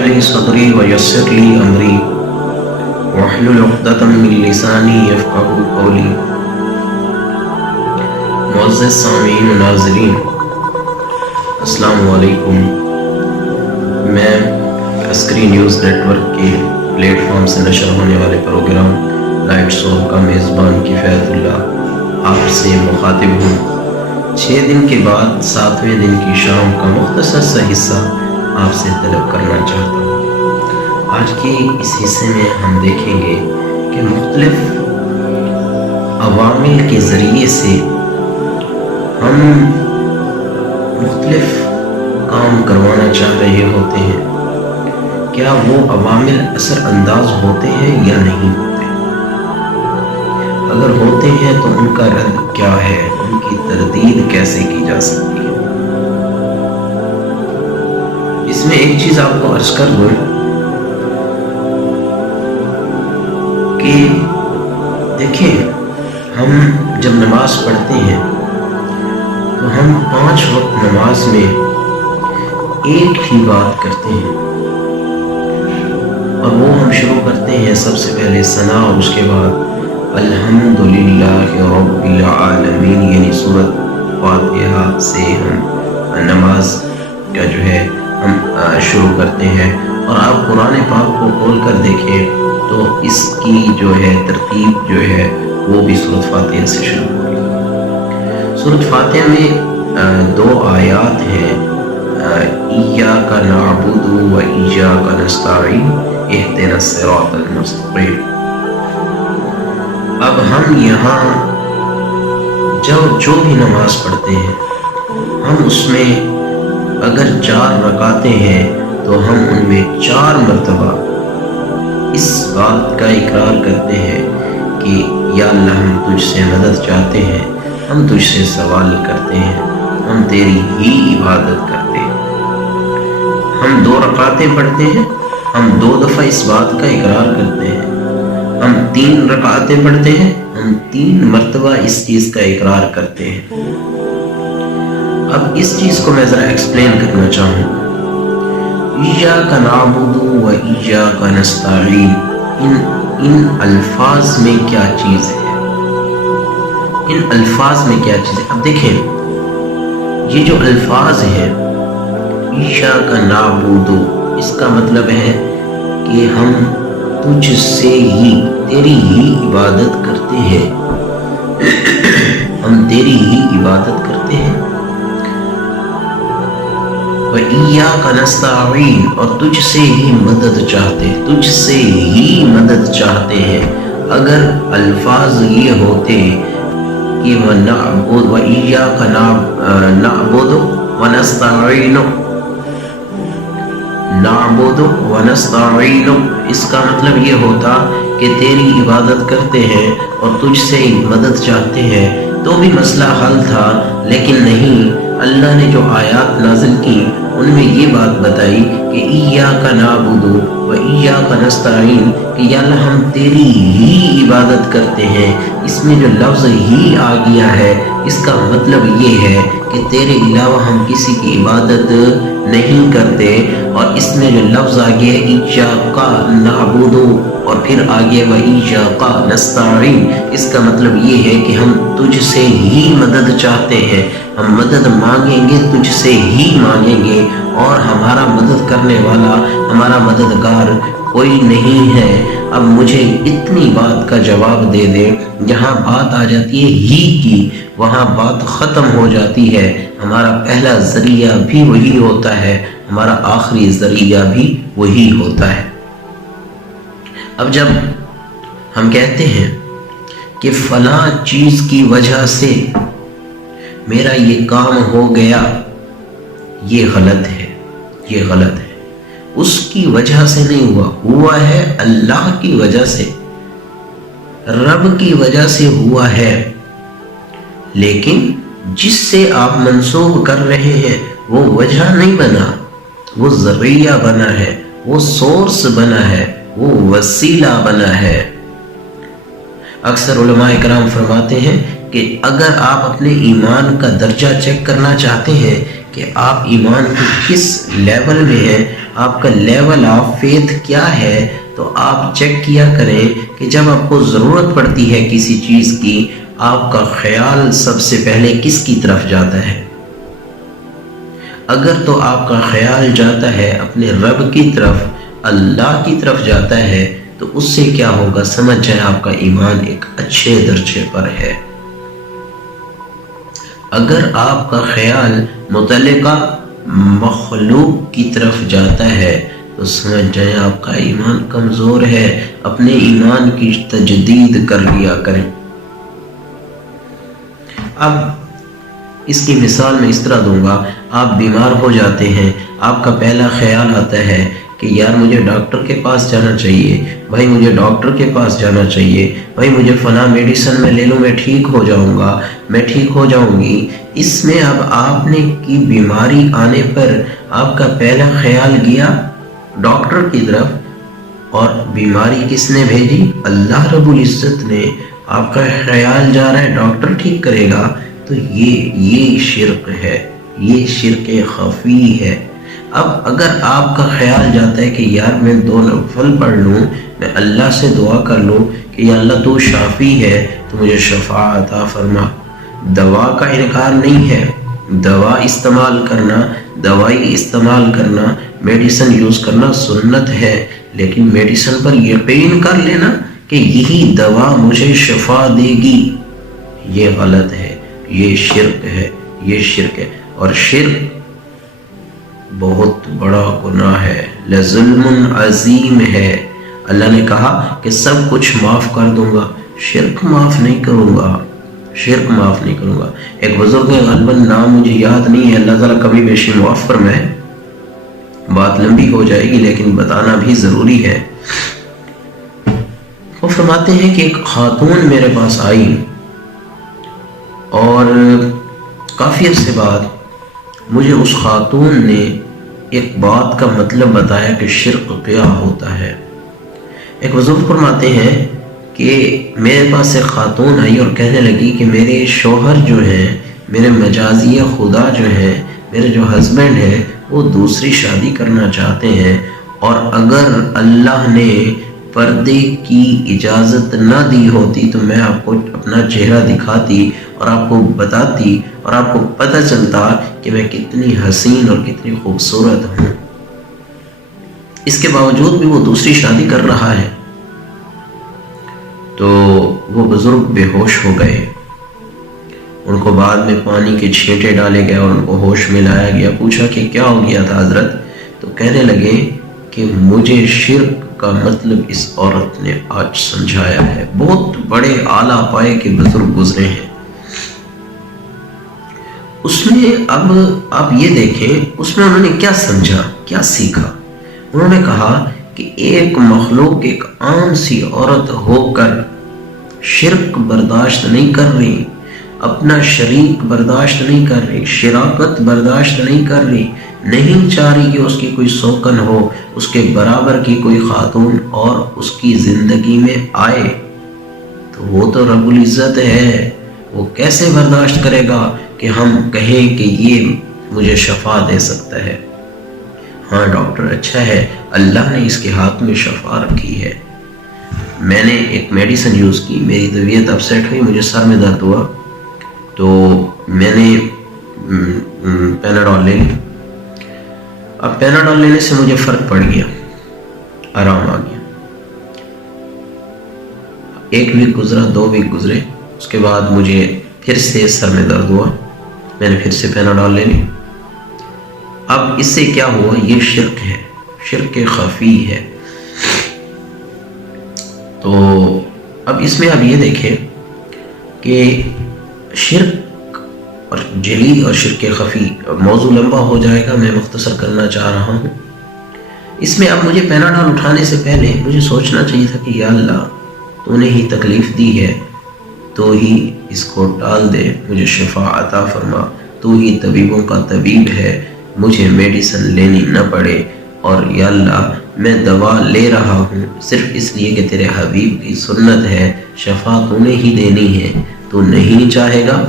لي صدري ويسر لي أمري واحلل عقدة من لساني يفقهوا قولي۔ معزز سامعین و ناظرین، السلام علیکم۔ میں عسکری نیوز نیٹ ورک کے پلیٹ فارم سے نشر ہونے والے پروگرام لائٹ سول کا میزبان کفایت اللہ آپ سے مخاطب ہوں۔ 6 دن کے بعد 7ویں دن کی شام کا مختصر سا حصہ آپ سے طلب کرنا چاہتا ہوں۔ آج کے اس حصے میں ہم دیکھیں گے کہ مختلف عوامل کے ذریعے سے ہم مختلف کام کروانا چاہ رہے ہوتے ہیں، کیا وہ عوامل اثر انداز ہوتے ہیں یا نہیں ہوتے؟ اگر ہوتے ہیں تو ان کا رد کیا ہے، ان کی تردید کیسے کی جا سکتی ہے؟ اس میں ایک چیز آپ کو عرض کر دوں کہ دیکھیں، ہم جب نماز پڑھتے ہیں تو ہم 5 وقت نماز میں ایک ہی بات کرتے ہیں، اور وہ ہم شروع کرتے ہیں سب سے پہلے ثنا اور اس کے بعد الحمدللہ رب العالمین، یعنی سورۃ فاتحہ سے ہم نماز کا جو ہے ہم شروع کرتے ہیں۔ اور آپ قرآن پاک کو کھول کر دیکھیں تو اس کی جو ہے ترتیب جو ہے وہ بھی سورۃ فاتحہ سے شروع ہوگی۔ سورۃ فاتحہ میں 2 آیات ہیں، ایاک نعبد و ایاک نستعین اہدنا الصراط المستقیم۔ اب ہم یہاں جو بھی نماز پڑھتے ہیں، ہم اس میں اگر 4 رکعتیں ہیں تو ہم ان میں 4 مرتبہ اس بات کا اقرار کرتے ہیں کہ یا اللہ ہم تجھ سے مدد چاہتے ہیں، ہم تجھ سے سوال کرتے ہیں، ہم تیری ہی عبادت کرتے ہیں۔ ہم 2 رکعتیں پڑھتے ہیں، ہم 2 دفعہ اس بات کا اقرار کرتے ہیں۔ ہم 3 رکعتیں پڑھتے ہیں، ہم 3 مرتبہ اس چیز کا اقرار کرتے ہیں۔ اب اس چیز کو میں ذرا ایکسپلین کرنا چاہوں۔ ایاک نعبد و ایاک نستعین، ان الفاظ میں کیا چیز ہے؟ ان الفاظ میں کیا چیز ہے؟ اب دیکھیں، یہ جو الفاظ ہیں ایاک نعبد، اس کا مطلب ہے کہ ہم تجھ سے ہی، تیری ہی عبادت کرتے ہیں، ہم تیری ہی عبادت کرتے ہیں۔ وَإِيَّاكَ نَسْتَعِينُ، اور تجھ سے ہی مدد چاہتے ہیں، تجھ سے ہی مدد چاہتے ہیں۔ اگر الفاظ یہ ہوتے کہ وَإِيَّاكَ نَعْبُدُ وَنَسْتَعِينُ، نعبد ونستعین، اس کا مطلب یہ ہوتا کہ تیری عبادت کرتے ہیں اور تجھ سے مدد چاہتے ہیں، تو بھی مسئلہ حل تھا۔ لیکن نہیں، اللہ نے جو آیات نازل کی ان میں یہ بات بتائی کہ ایاک نعبد و ایاک نستعین، کہ یا اللہ ہم تیری ہی عبادت کرتے ہیں۔ اس میں جو لفظ ہی آ گیا ہے، اس کا مطلب یہ ہے کہ تیرے علاوہ ہم کسی کی عبادت نہیں کرتے۔ اور اس میں جو لفظ آ گیا ایاک نعبد اور پھر آگے وَإِيَّاكَ نَسْتَعِينُ، اس کا مطلب یہ ہے کہ ہم تجھ سے ہی مدد چاہتے ہیں، ہم مدد مانگیں گے تجھ سے ہی مانگیں گے، اور ہمارا مدد کرنے والا، ہمارا مددگار کوئی نہیں ہے۔ اب مجھے اتنی بات کا جواب دے دے، جہاں بات آ جاتی ہے ہی کی، وہاں بات ختم ہو جاتی ہے۔ ہمارا پہلا ذریعہ بھی وہی ہوتا ہے، ہمارا آخری ذریعہ بھی وہی ہوتا ہے۔ اب جب ہم کہتے ہیں کہ فلاں چیز کی وجہ سے میرا یہ کام ہو گیا، یہ غلط ہے، یہ غلط ہے۔ اس کی وجہ سے نہیں ہوا ہے اللہ کی وجہ سے، رب کی وجہ سے ہوا ہے۔ لیکن جس سے آپ منسوب کر رہے ہیں وہ وجہ نہیں بنا، وہ ذریعہ بنا ہے، وہ سورس بنا ہے، وہ وسیلہ بنا ہے۔ اکثر علماء کرام فرماتے ہیں کہ اگر آپ اپنے ایمان کا درجہ چیک کرنا چاہتے ہیں کہ آپ ایمان کے کس لیول میں ہیں، آپ کا لیول آف فیتھ کیا ہے، تو آپ چیک کیا کریں کہ جب آپ کو ضرورت پڑتی ہے کسی چیز کی، آپ کا خیال سب سے پہلے کس کی طرف جاتا ہے؟ اگر تو آپ کا خیال جاتا ہے اپنے رب کی طرف، اللہ کی طرف جاتا ہے، تو اس سے کیا ہوگا؟ سمجھ جائیں آپ کا ایمان ایک اچھے درجے پر ہے۔ اگر آپ کا خیال متعلقہ مخلوق کی طرف جاتا ہے تو سمجھ جائیں آپ کا ایمان کمزور ہے۔ اپنے ایمان کی تجدید کر لیا کریں۔ اب اس کی مثال میں اس طرح دوں گا، آپ بیمار ہو جاتے ہیں، آپ کا پہلا خیال آتا ہے کہ یار مجھے ڈاکٹر کے پاس جانا چاہیے، بھائی مجھے ڈاکٹر کے پاس جانا چاہیے، بھائی مجھے فلاں میڈیسن میں لے لوں، میں ٹھیک ہو جاؤں گا، میں ٹھیک ہو جاؤں گی۔ اس میں اب آپ نے کی بیماری آنے پر آپ کا پہلا خیال گیا ڈاکٹر کی طرف، اور بیماری کس نے بھیجی؟ اللہ رب العزت نے۔ آپ کا خیال جا رہا ہے ڈاکٹر ٹھیک کرے گا، تو یہ شرک ہے، یہ شرک خفی ہے۔ اب اگر آپ کا خیال جاتا ہے کہ یار میں 2 نفل پڑھ لوں، میں اللہ سے دعا کر لوں کہ یا اللہ تو شافی ہے تو مجھے شفا عطا فرما۔ دوا کا انکار نہیں ہے، دوا استعمال کرنا، دوائی استعمال کرنا، میڈیسن یوز کرنا سنت ہے، لیکن میڈیسن پر یقین کر لینا کہ یہی دوا مجھے شفا دے گی، یہ غلط ہے، یہ شرک ہے، یہ شرک ہے۔ اور شرک بہت بڑا گناہ ہے، لظلم عظیم ہے۔ اللہ نے کہا کہ سب کچھ معاف کر دوں گا، شرک معاف نہیں کروں گا، شرک معاف نہیں کروں گا۔ ایک بزرگ غالباً نام مجھے یاد نہیں ہے، اللہ تعالیٰ کبھی بیشی معاف فرمائے، بات لمبی ہو جائے گی لیکن بتانا بھی ضروری ہے۔ وہ فرماتے ہیں کہ ایک خاتون میرے پاس آئی اور کافی عرصے بعد مجھے اس خاتون نے ایک بات کا مطلب بتایا کہ شرک کیا ہوتا ہے۔ ایک بزرگ فرماتے ہیں کہ میرے پاس ایک خاتون آئی اور کہنے لگی کہ میرے شوہر جو ہیں، میرے مجازی خدا جو ہیں، میرے جو ہسبینڈ ہیں، وہ دوسری شادی کرنا چاہتے ہیں، اور اگر اللہ نے پردے کی اجازت نہ دی ہوتی تو میں آپ کو اپنا چہرہ دکھاتی اور آپ کو بتاتی اور آپ کو پتہ چلتا کہ میں کتنی حسین اور کتنی خوبصورت ہوں۔ اس کے باوجود بھی وہ دوسری شادی کر رہا ہے۔ تو وہ بزرگ بے ہوش ہو گئے، ان کو بعد میں پانی کے چھینٹے ڈالے گئے اور ان کو ہوش میں لایا گیا۔ پوچھا کہ کیا ہو گیا تھا حضرت؟ تو کہنے لگے کہ مجھے شرک کا مطلب اس عورت نے آج سمجھایا ہے۔ بہت بڑے اعلیٰ پائے کے بزرگ گزرے ہیں۔ اس میں اب آپ یہ دیکھیں، اس میں انہوں نے کیا سمجھا، کیا سیکھا؟ انہوں نے کہا کہ ایک مخلوق، ایک عام سی عورت ہو کر شرک برداشت نہیں کر رہی، اپنا شریک برداشت نہیں کر رہی، شراکت برداشت نہیں کر رہی، نہیں چاہ رہی کہ اس کی کوئی سوکن ہو، اس کے برابر کی کوئی خاتون اور اس کی زندگی میں آئے، تو وہ تو رب العزت ہے، وہ کیسے برداشت کرے گا کہ ہم کہیں کہ یہ مجھے شفا دے سکتا ہے؟ ہاں ڈاکٹر اچھا ہے، اللہ نے اس کے ہاتھ میں شفا رکھی ہے۔ میں نے ایک میڈیسن یوز کی، میری طبیعت اپسیٹ ہوئی، مجھے سر میں درد ہوا، تو میں نے پیناڈول لے لی۔ اب پیناڈول لینے سے مجھے فرق پڑ گیا، آرام آ گیا۔ 1 ویک گزرا، 2 ویک گزرے، اس کے بعد مجھے پھر سے سر میں درد ہوا، میں نے پھر سے پیناڈول لے لی۔ اب اس سے کیا ہوا؟ یہ شرک ہے، شرک خفی ہے۔ تو اب اس میں آپ یہ دیکھیں کہ شرک اور جلی اور شرک خفی، موضوع لمبا ہو جائے گا، میں مختصر کرنا چاہ رہا ہوں۔ اس میں اب مجھے پیناڈول اٹھانے سے پہلے مجھے سوچنا چاہیے تھا کہ یا اللہ تو نے ہی تکلیف دی ہے، تو ہی اس کو ٹال دے، مجھے شفا عطا فرما، تو ہی طبیبوں کا طبیب ہے، مجھے میڈیسن لینی نہ پڑے، اور یا اللہ میں دوا لے رہا ہوں صرف اس لیے کہ تیرے حبیب کی سنت ہے، شفا تو نے ہی دینی ہے، تو نہیں چاہے گا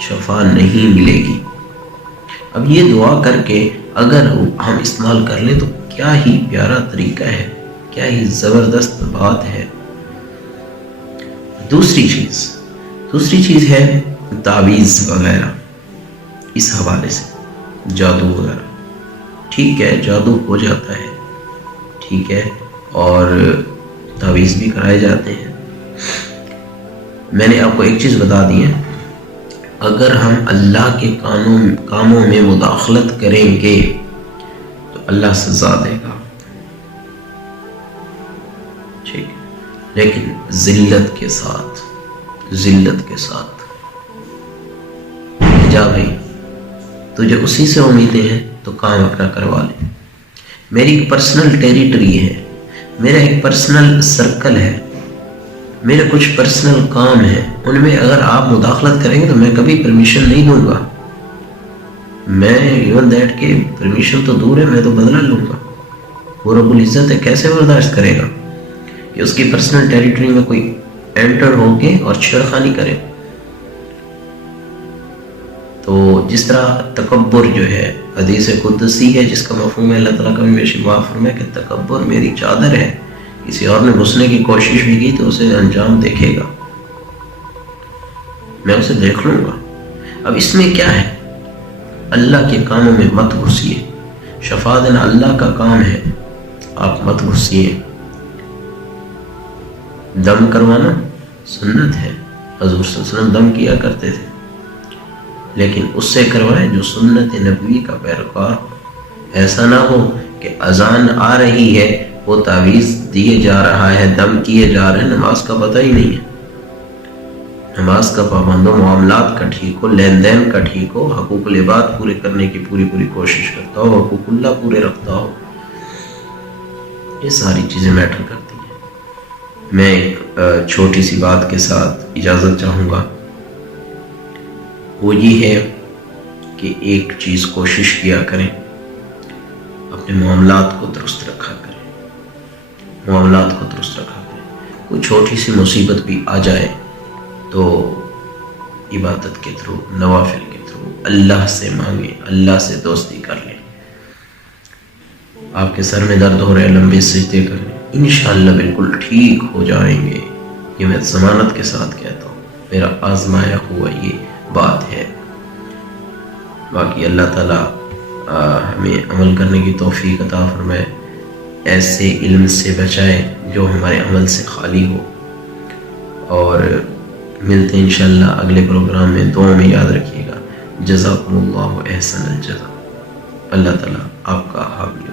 شفا نہیں ملے گی۔ اب یہ دعا کر کے اگر ہم استعمال کر لیں تو کیا ہی پیارا طریقہ ہے، کیا ہی زبردست بات ہے۔ دوسری چیز ہے تعویذ وغیرہ، اس حوالے سے جادو وغیرہ، ٹھیک ہے جادو ہو جاتا ہے، ٹھیک ہے، اور تعویذ بھی کرائے جاتے ہیں۔ میں نے آپ کو ایک چیز بتا دی ہے، اگر ہم اللہ کے کاموں میں مداخلت کریں گے تو اللہ سزا دے گا، ٹھیک ہے، لیکن ذلت کے ساتھ جا بھائی تجھے اسی سے امیدیں ہیں تو کام اپنا کروا لے۔ میری ایک پرسنل ٹیریٹری ہے، میرا ایک پرسنل سرکل ہے، میرے کچھ پرسنل کام ہیں، ان میں اگر آپ مداخلت کریں گے تو میں کبھی پرمیشن نہیں دوں گا۔ میں ایون دیٹ کہ پرمیشن تو دور ہے، میں تو بدلہ لوں گا۔ وہ رب العزت ہے، کیسے برداشت کرے گا کہ اس کی پرسنل ٹیریٹری میں کوئی انٹر ہو کے اور چھیڑخانی کرے؟ تو جس طرح تکبر جو ہے حدیث قدسی ہے، جس کا مفہوم ہے اللہ تعالیٰ کا بھی معاف فرمائے کہ تکبر میری چادر ہے، کسی اور نے گھسنے کی کوشش بھی کی تو اسے انجام دیکھے گا، میں اسے دیکھ لوں گا۔ اب اس میں کیا ہے؟ اللہ کے کاموں میں مت گھسیے، شفا دینا اللہ کا کام ہے، آپ مت گھسیے۔ دم کروانا سنت ہے، حضور صلی اللہ علیہ وسلم دم کیا کرتے تھے، لیکن اس سے کروائیں جو سنت نبوی کا پیروکار ہو۔ ایسا نہ ہو کہ اذان آ رہی ہے، وہ تعویذ دیے جا رہا ہے، دم کیے جا رہے ہیں، نماز کا پتہ ہی نہیں ہے، نماز کا پابند ہو، معاملات کا ٹھیک ہو، لین دین کا ٹھیک ہو، حقوق العباد پورے کرنے کی پوری کوشش کرتا ہو، حقوق اللہ پورے رکھتا ہو، یہ ساری چیزیں میٹر کرتی ہیں۔ میں ایک چھوٹی سی بات کے ساتھ اجازت چاہوں گا، وہ یہ ہے کہ ایک چیز کوشش کیا کریں، اپنے معاملات کو درست رکھا کریں، کوئی چھوٹی سی مصیبت بھی آ جائے تو عبادت کے تھرو، نوافل کے تھرو اللہ سے مانگیں، اللہ سے دوستی کر لیں۔ آپ کے سر میں درد ہو رہے ہیں، لمبے سجدے کریں، انشاءاللہ بالکل ٹھیک ہو جائیں گے، یہ میں ضمانت کے ساتھ کہتا ہوں، میرا آزمایا ہوا یہ بات ہے۔ باقی اللہ تعالیٰ ہمیں عمل کرنے کی توفیق عطا فرمائے، ایسے علم سے بچائے جو ہمارے عمل سے خالی ہو، اور ملتے ہیں انشاءاللہ اگلے پروگرام میں۔ دعا میں یاد رکھیے گا، جزاکم اللہ احسن الجزا، اللہ تعالیٰ آپ کا حامی